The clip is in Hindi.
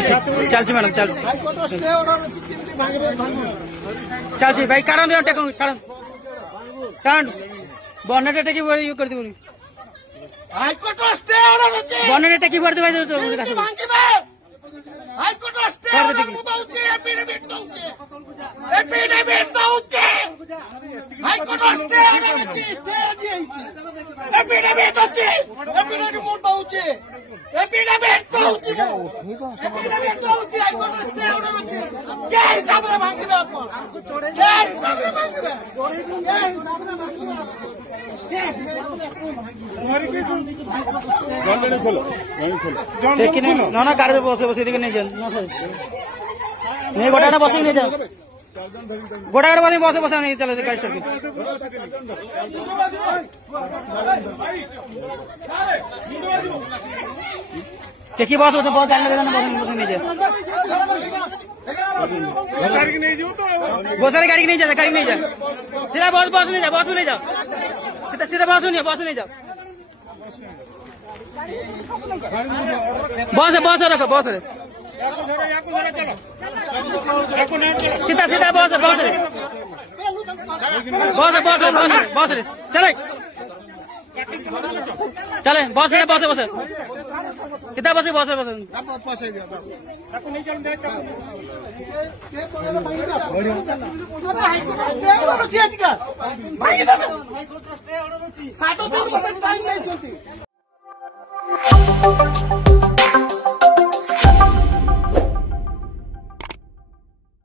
चलती मैडम चल चलती भाई कारण छाड़ बनेटा टेकी ये कर दी बनेटा टेकी पड़ते भाई ना गाड़ी बस बस नहीं जाए नहीं गोटा बस नहीं जाओ गोटा गाड़ी बस बस नहीं चले गाड़ी चल टेकी बस होते बहुत गाड़ी बस नहीं जाए बहुत सारी गाड़ी नहीं जाए गाड़ी नहीं जाए सीधा बस बस नहीं जाओ बस नहीं जाओ सीधा बस नहीं जाओ बस रखो बस सीधा सीधा बस बस चले चले बस बस बस कितना बस बस बस